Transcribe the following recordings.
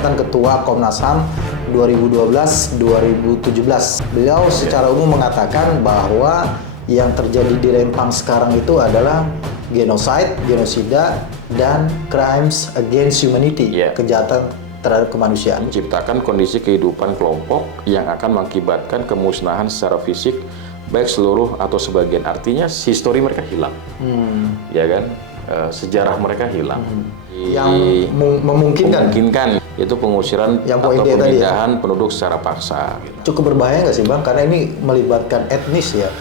mantan Ketua Komnas HAM 2012-2017. Beliau secara umum mengatakan bahwa yang terjadi di Rempang sekarang itu adalah genosida, dan crimes against humanity, kejahatan terhadap kemanusiaan. Menciptakan kondisi kehidupan kelompok yang akan mengakibatkan kemusnahan secara fisik, baik seluruh atau sebagian. Artinya histori mereka hilang, ya kan? Sejarah mereka hilang. Yang memungkinkan itu pengusiran yang atau pemindahan ya? penduduk secara paksa. Cukup berbahaya nggak sih Bang? Karena ini melibatkan etnis ya.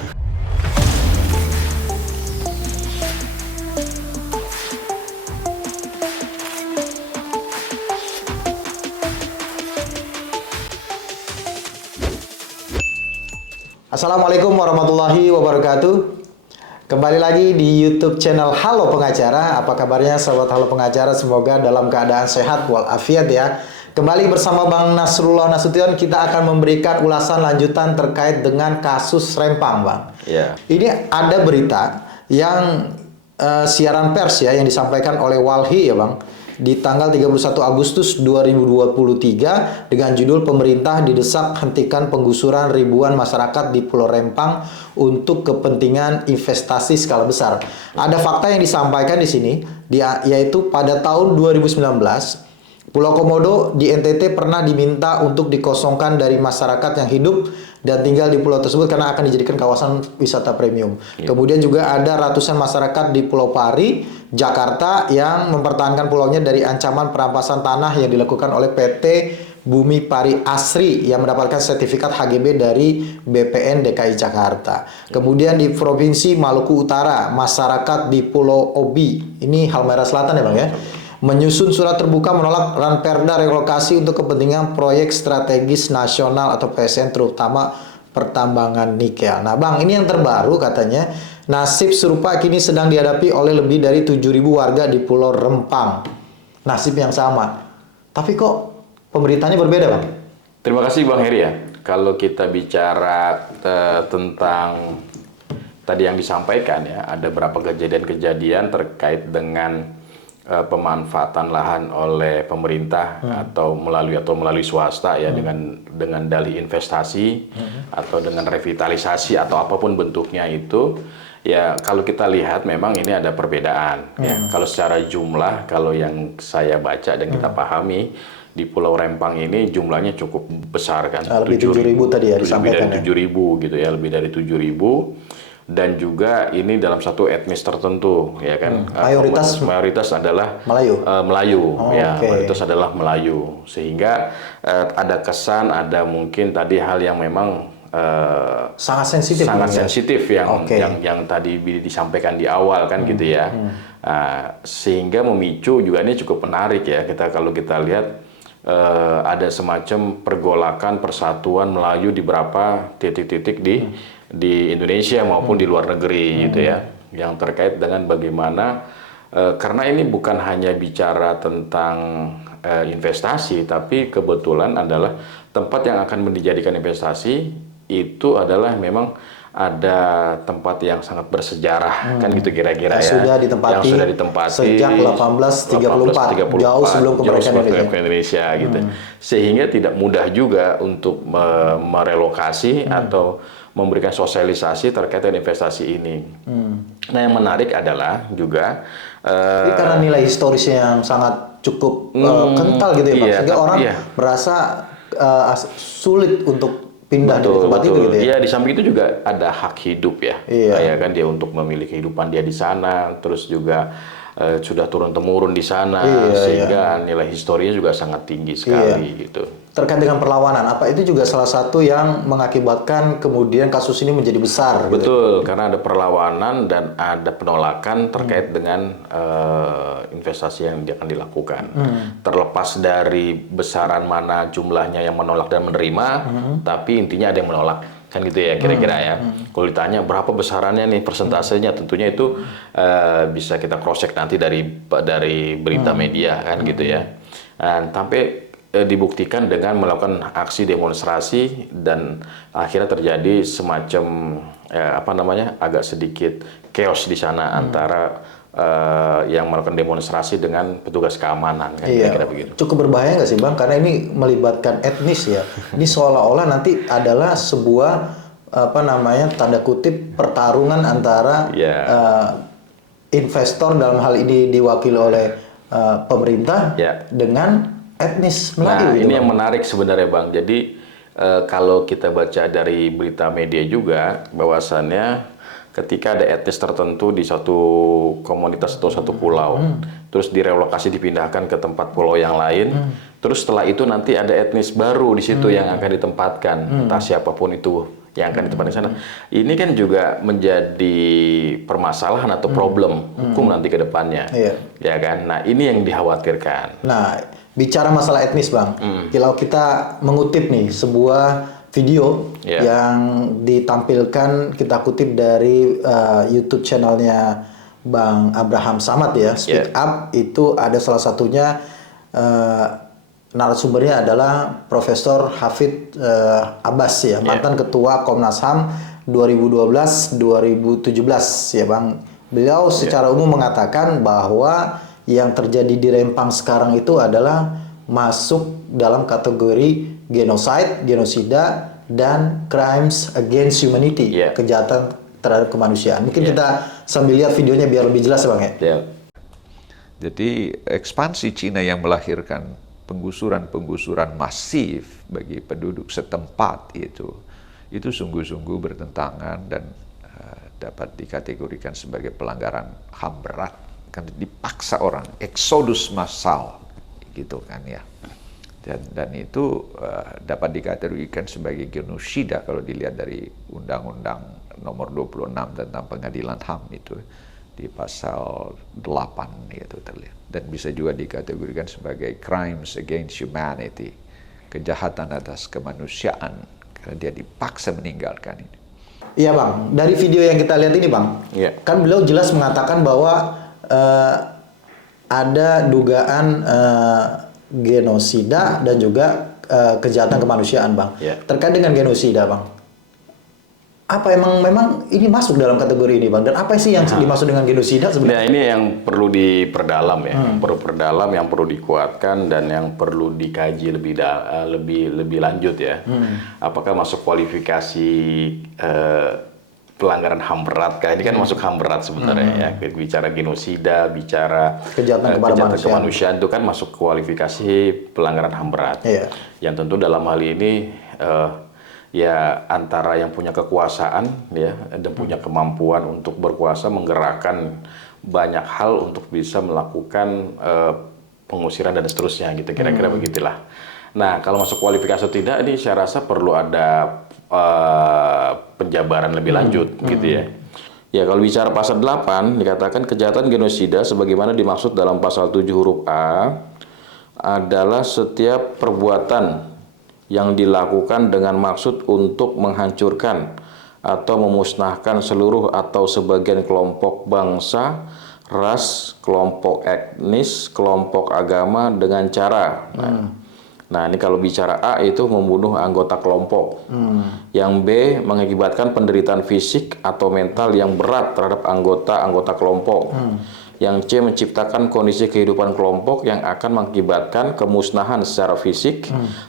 Assalamualaikum warahmatullahi wabarakatuh. Kembali lagi di YouTube channel Halo Pengacara. Apa kabarnya sahabat Halo Pengacara? Semoga dalam keadaan sehat walafiat ya. Kembali bersama Bang Nasrullah Nasution, kita akan memberikan ulasan lanjutan terkait dengan kasus Rempang, Bang. Ini ada berita yang siaran pers ya yang disampaikan oleh Walhi ya, Bang. Di tanggal 31 Agustus 2023 dengan judul "Pemerintah didesak hentikan penggusuran ribuan masyarakat di Pulau Rempang untuk kepentingan investasi skala besar." Ada fakta yang disampaikan di sini, yaitu pada tahun 2019 Pulau Komodo di NTT pernah diminta untuk dikosongkan dari masyarakat yang hidup dan tinggal di pulau tersebut karena akan dijadikan kawasan wisata premium. Kemudian juga ada ratusan masyarakat di Pulau Pari, Jakarta yang mempertahankan pulaunya dari ancaman perampasan tanah yang dilakukan oleh PT Bumi Pari Asri yang mendapatkan sertifikat HGB dari BPN DKI Jakarta. Kemudian di Provinsi Maluku Utara, masyarakat di Pulau Obi, ini Halmahera Selatan ya Bang ya, menyusun surat terbuka menolak Ranperda relokasi untuk kepentingan proyek strategis nasional atau PSN, terutama pertambangan nikel. Nah Bang, ini yang terbaru katanya, nasib serupa kini sedang dihadapi oleh lebih dari 7.000 warga di Pulau Rempang. Nasib yang sama. Tapi kok pemberitaannya berbeda Bang? Terima kasih Bang Heri ya. Kalau kita bicara tentang tadi yang disampaikan ya, ada beberapa kejadian-kejadian terkait dengan pemanfaatan lahan oleh pemerintah atau melalui swasta ya, dengan dalih investasi atau dengan revitalisasi atau apapun bentuknya itu ya. Kalau kita lihat memang ini ada perbedaan ya. Kalau secara jumlah, kalau yang saya baca dan kita pahami di Pulau Rempang ini jumlahnya cukup besar kan, lebih 7.000 tadi ya disampaikan, lebih dari 7.000 gitu ya, lebih dari 7.000. Dan juga ini dalam satu etnis tertentu ya kan. Mayoritas adalah Melayu ya. Mayoritas adalah Melayu, sehingga ada kesan, ada mungkin tadi hal yang memang sangat sensitif yang tadi disampaikan di awal kan gitu ya. Sehingga memicu juga, ini cukup menarik ya, kalau kita lihat ada semacam pergolakan persatuan Melayu di beberapa titik-titik di Indonesia maupun di luar negeri gitu ya, yang terkait dengan bagaimana karena ini bukan hanya bicara tentang investasi, tapi kebetulan adalah tempat yang akan dijadikan investasi itu adalah memang ada tempat yang sangat bersejarah kan gitu kira-kira ya, yang sudah ditempati sejak 1834 jauh sebelum kemerdekaan Indonesia gitu. Sehingga tidak mudah juga untuk merelokasi atau memberikan sosialisasi terkait dengan investasi ini. Nah yang menarik adalah juga karena nilai historisnya yang sangat cukup kental gitu ya Pak, sehingga orang merasa sulit untuk pindah dari tempat itu gitu ya. Iya, di samping itu juga ada hak hidup ya. Kayak kan dia untuk memilih kehidupan dia di sana, terus juga sudah turun-temurun di sana, sehingga nilai historinya juga sangat tinggi sekali gitu. Terkait dengan perlawanan, apa itu juga salah satu yang mengakibatkan kemudian kasus ini menjadi besar? Betul, karena ada perlawanan dan ada penolakan terkait dengan investasi yang akan dilakukan. Terlepas dari besaran mana jumlahnya yang menolak dan menerima, tapi intinya ada yang menolak. Kan gitu ya kira-kira ya. Kalau ditanya berapa besarannya nih, persentasenya, tentunya itu bisa kita cross check nanti dari berita media kan gitu ya. Sampai dibuktikan dengan melakukan aksi demonstrasi dan akhirnya terjadi semacam agak sedikit chaos di sana antara yang melakukan demonstrasi dengan petugas keamanan kan Iya, kira-kira begitu. cukup berbahaya nggak sih Bang? Karena ini melibatkan etnis ya. Ini seolah-olah nanti adalah sebuah apa namanya tanda kutip pertarungan antara Iya. investor dalam hal ini diwakili oleh pemerintah Ya. dengan etnis Nah, Melayu. gitu, ini Bang. yang menarik sebenarnya Bang. Jadi kalau kita baca dari berita media juga bahwasannya ketika ada etnis tertentu di satu komunitas atau satu pulau, terus direlokasi dipindahkan ke tempat pulau yang lain, terus setelah itu nanti ada etnis baru di situ yang akan ditempatkan, entah siapapun itu yang akan ditempatkan di sana. Ini kan juga menjadi permasalahan atau problem hukum nanti ke depannya, Iya. ya kan? Nah, ini yang dikhawatirkan. Nah, bicara masalah etnis, Bang. Kalau kita mengutip nih sebuah video Iya. yang ditampilkan, kita kutip dari YouTube channelnya Bang Abraham Samad ya, Speak Up, itu ada salah satunya narasumbernya adalah Profesor Hafid Abbas ya, mantan Ketua Komnas HAM 2012-2017 ya, Bang. Beliau secara umum mengatakan bahwa yang terjadi di Rempang sekarang itu adalah masuk dalam kategori genocide, genosida, dan crimes against humanity, kejahatan terhadap kemanusiaan. Mungkin kita sambil lihat videonya biar lebih jelas ya, Bang ya. Jadi ekspansi Cina yang melahirkan penggusuran masif bagi penduduk setempat itu sungguh-sungguh bertentangan dan dapat dikategorikan sebagai pelanggaran HAM berat. Kan dipaksa orang, eksodus massal gitu kan ya. Dan itu dapat dikategorikan sebagai genosida kalau dilihat dari Undang-Undang Nomor 26 tentang Pengadilan HAM itu di pasal 8 gitu terlihat. Dan bisa juga dikategorikan sebagai crimes against humanity, kejahatan atas kemanusiaan karena dia dipaksa meninggalkan ini. Iya, Bang. Dari video yang kita lihat ini, Bang, kan beliau jelas mengatakan bahwa ada dugaan genosida dan juga kejahatan kemanusiaan, Bang. Terkait dengan genosida, Bang, apa memang ini masuk dalam kategori ini, Bang? Dan apa sih yang dimaksud dengan genosida sebenarnya? Nah, ini yang perlu diperdalam ya, perlu perdalam, yang perlu dikuatkan dan yang perlu dikaji lebih lanjut ya. Apakah masuk kualifikasi pelanggaran HAM berat? Ini kan masuk HAM berat sebenarnya ya. Bicara genosida, bicara kejahatan kemanusiaan itu kan masuk kualifikasi pelanggaran HAM berat. Yang tentu dalam hal ini ya antara yang punya kekuasaan ya dan punya kemampuan untuk berkuasa menggerakkan banyak hal untuk bisa melakukan pengusiran dan seterusnya gitu, kira-kira begitulah. Nah, kalau masuk kualifikasi atau tidak, ini saya rasa perlu ada penjabaran lebih lanjut gitu ya. Ya, kalau bicara pasal 8 dikatakan kejahatan genosida sebagaimana dimaksud dalam pasal 7 huruf A adalah setiap perbuatan yang dilakukan dengan maksud untuk menghancurkan atau memusnahkan seluruh atau sebagian kelompok bangsa, ras, kelompok etnis, kelompok agama dengan cara. Nah, ini kalau bicara A itu membunuh anggota kelompok. Yang B mengakibatkan penderitaan fisik atau mental yang berat terhadap anggota kelompok. Yang C menciptakan kondisi kehidupan kelompok yang akan mengakibatkan kemusnahan secara fisik,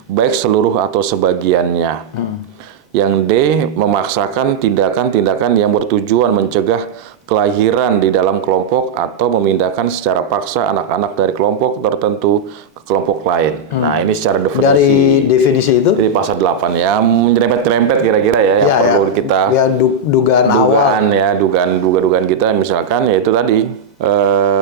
baik seluruh atau sebagiannya. Yang D memaksakan tindakan-tindakan yang bertujuan mencegah kelahiran di dalam kelompok atau memindahkan secara paksa anak-anak dari kelompok tertentu ke kelompok lain. Nah, ini secara definisi. Dari definisi itu? Dari pasal 8 ya, nyerempet-nyerempet kira-kira ya, yang perlu kita dugaan awal. Ya, dugaan kita misalkan yaitu tadi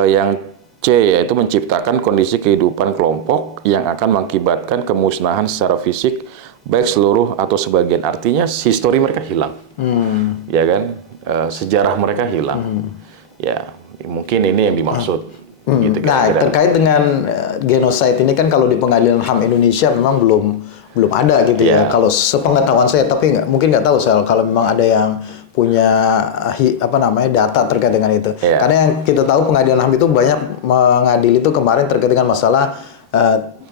yang C yaitu menciptakan kondisi kehidupan kelompok yang akan mengakibatkan kemusnahan secara fisik baik seluruh atau sebagian. Artinya histori mereka hilang, ya kan, sejarah mereka hilang. Ya, mungkin ini yang dimaksud. Gitu, nah, terkait dengan genocide ini kan kalau di Pengadilan HAM Indonesia memang belum ada gitu ya. Kalau sepengetahuan saya, tapi mungkin nggak tahu kalau memang ada yang punya data terkait dengan itu. Karena yang kita tahu Pengadilan HAM itu banyak mengadili itu kemarin terkait dengan masalah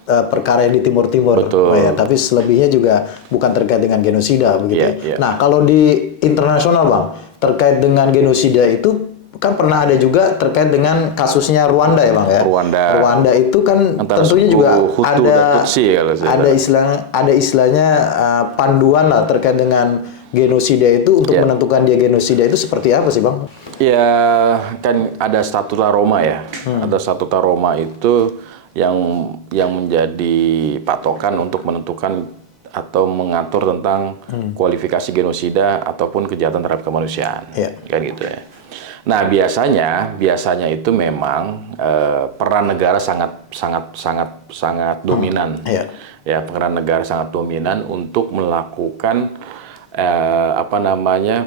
perkara yang di Timur Timur. Tapi selebihnya juga bukan terkait dengan genosida begitu. Nah, kalau di internasional, Bang, terkait dengan genosida itu kan pernah ada juga terkait dengan kasusnya Rwanda ya Bang ya. Rwanda itu kan antara tentunya suku juga Hutu dan Tutsi, kalau saya tahu. ada istilahnya panduan lah terkait dengan genosida itu untuk menentukan dia genosida itu seperti apa sih Bang? Ya, kan ada Statuta Roma ya. Ada Statuta Roma itu yang menjadi patokan untuk menentukan atau mengatur tentang kualifikasi genosida ataupun kejahatan terhadap kemanusiaan. Kan gitu ya. Nah, biasanya itu memang peran negara sangat dominan. Ya, peran negara sangat dominan untuk melakukan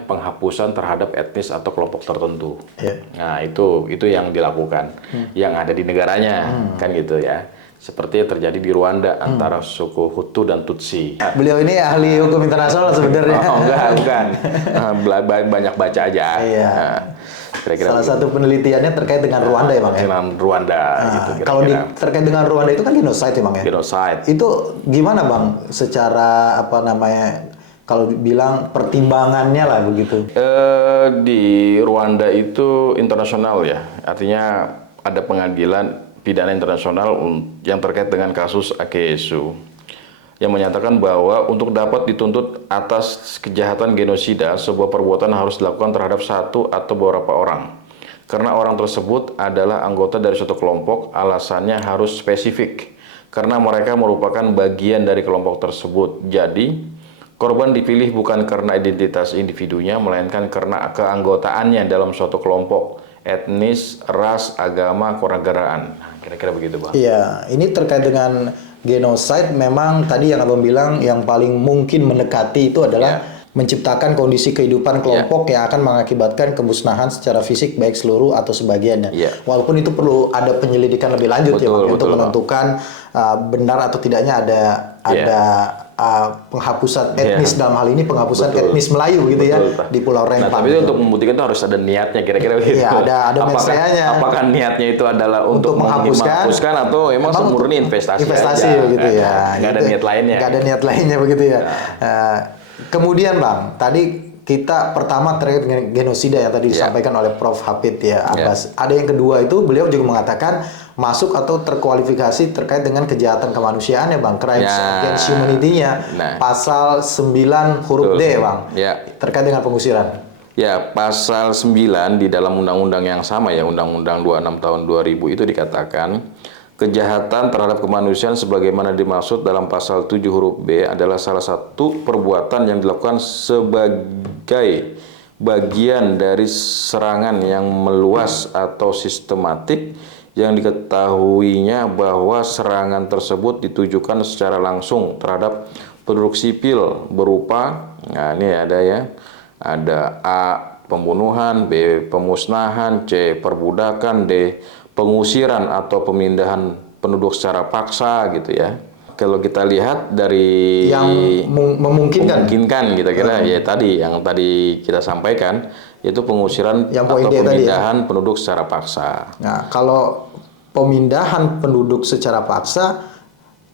penghapusan terhadap etnis atau kelompok tertentu. Nah, itu yang dilakukan, yang ada di negaranya, kan gitu ya. Seperti yang terjadi di Rwanda antara suku Hutu dan Tutsi. Beliau ini ahli hukum internasional sebenarnya. Bukan. Banyak baca aja. Kira-kira salah satu penelitiannya terkait dengan Rwanda ya Bang ya? Dengan Rwanda gitu kira-kira. Kalau terkait dengan Rwanda itu kan genocide ya Bang ya? Genocide. Itu gimana Bang secara kalau bilang pertimbangannya lah begitu? Di Rwanda itu internasional ya, artinya ada pengadilan pidana internasional yang terkait dengan kasus Akesu yang menyatakan bahwa untuk dapat dituntut atas kejahatan genosida, sebuah perbuatan harus dilakukan terhadap satu atau beberapa orang. Karena orang tersebut adalah anggota dari suatu kelompok, alasannya harus spesifik. Karena mereka merupakan bagian dari kelompok tersebut. Jadi, korban dipilih bukan karena identitas individunya, melainkan karena keanggotaannya dalam suatu kelompok, etnis, ras, agama, kewarganegaraan. Kira-kira begitu, Bang. Iya, ini terkait dengan genocide. Memang tadi yang Abang bilang yang paling mungkin mendekati itu adalah menciptakan kondisi kehidupan kelompok yang akan mengakibatkan kemusnahan secara fisik baik seluruh atau sebagiannya. Walaupun itu perlu ada penyelidikan lebih lanjut untuk menentukan benar atau tidaknya ada penghapusan etnis dalam hal ini penghapusan etnis Melayu gitu ya di Pulau Rempang. Nah, tapi itu untuk membuktikan itu harus ada niatnya kira-kira begitu. Iya, ada mensreanya. Apakah niatnya itu adalah untuk menghapuskan atau emang semurni investasi aja, begitu ya. Nggak ada niat lainnya. Nggak ada niat lainnya begitu ya. Kemudian Bang, tadi kita pertama terkait dengan genosida yang tadi disampaikan oleh Prof. Hafid ya Abbas. Ada yang kedua itu beliau juga mengatakan masuk atau terkualifikasi terkait dengan kejahatan kemanusiaan ya Bang, crimes against humanity-nya pasal 9 huruf D Bang, terkait dengan pengusiran. Ya, pasal 9 di dalam undang-undang yang sama ya, Undang-Undang 26 tahun 2000 itu dikatakan kejahatan terhadap kemanusiaan sebagaimana dimaksud dalam pasal 7 huruf B adalah salah satu perbuatan yang dilakukan sebagai bagian dari serangan yang meluas atau sistematik yang diketahuinya bahwa serangan tersebut ditujukan secara langsung terhadap penduduk sipil berupa, nah ini ada A. pembunuhan, B. pemusnahan, C. perbudakan, D. pengusiran atau pemindahan penduduk secara paksa gitu ya. Kalau kita lihat dari yang memungkinkan kira-kira yang tadi kita sampaikan itu pengusiran atau pemindahan penduduk secara paksa. Nah, kalau pemindahan penduduk secara paksa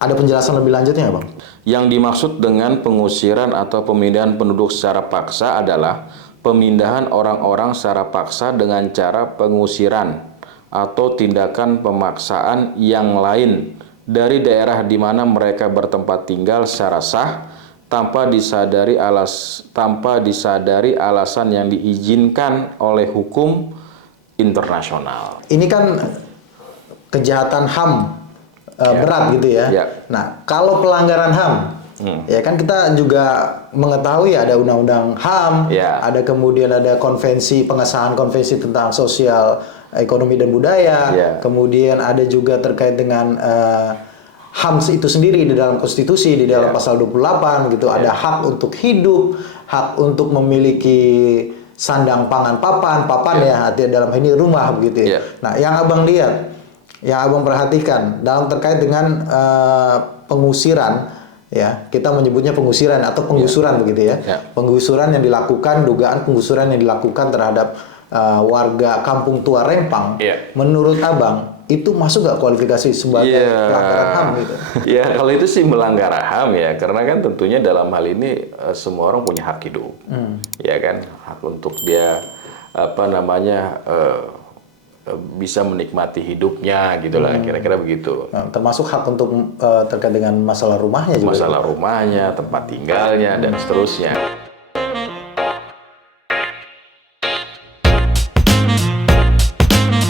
ada penjelasan lebih lanjutnya Bang? Yang dimaksud dengan pengusiran atau pemindahan penduduk secara paksa adalah pemindahan orang-orang secara paksa dengan cara pengusiran atau tindakan pemaksaan yang lain dari daerah di mana mereka bertempat tinggal secara sah tanpa disadari alasan yang diizinkan oleh hukum internasional. Ini kan kejahatan HAM berat gitu ya. Nah, kalau pelanggaran HAM ya kan kita juga mengetahui ada undang-undang HAM, kemudian ada pengesahan konvensi tentang sosial ekonomi dan budaya, kemudian ada juga terkait dengan HAM itu sendiri di dalam konstitusi, di dalam pasal 28 gitu, ada hak untuk hidup, hak untuk memiliki sandang pangan papan ya, artinya dalam ini rumah begitu ya. Nah, yang Abang lihat, yang Abang perhatikan dalam terkait dengan pengusiran ya, kita menyebutnya pengusiran atau penggusuran begitu ya. Penggusuran yang dilakukan, dugaan penggusuran yang dilakukan terhadap warga Kampung Tua Rempang, menurut Abang itu masuk nggak kualifikasi sebagai pelanggaran HAM gitu? Ya, kalau itu sih melanggar HAM ya, karena kan tentunya dalam hal ini semua orang punya hak hidup, ya kan, hak untuk dia apa namanya bisa menikmati hidupnya gitulah, kira-kira begitu. Nah, termasuk hak untuk terkait dengan masalah rumahnya juga. Masalah rumahnya, tempat tinggalnya dan seterusnya.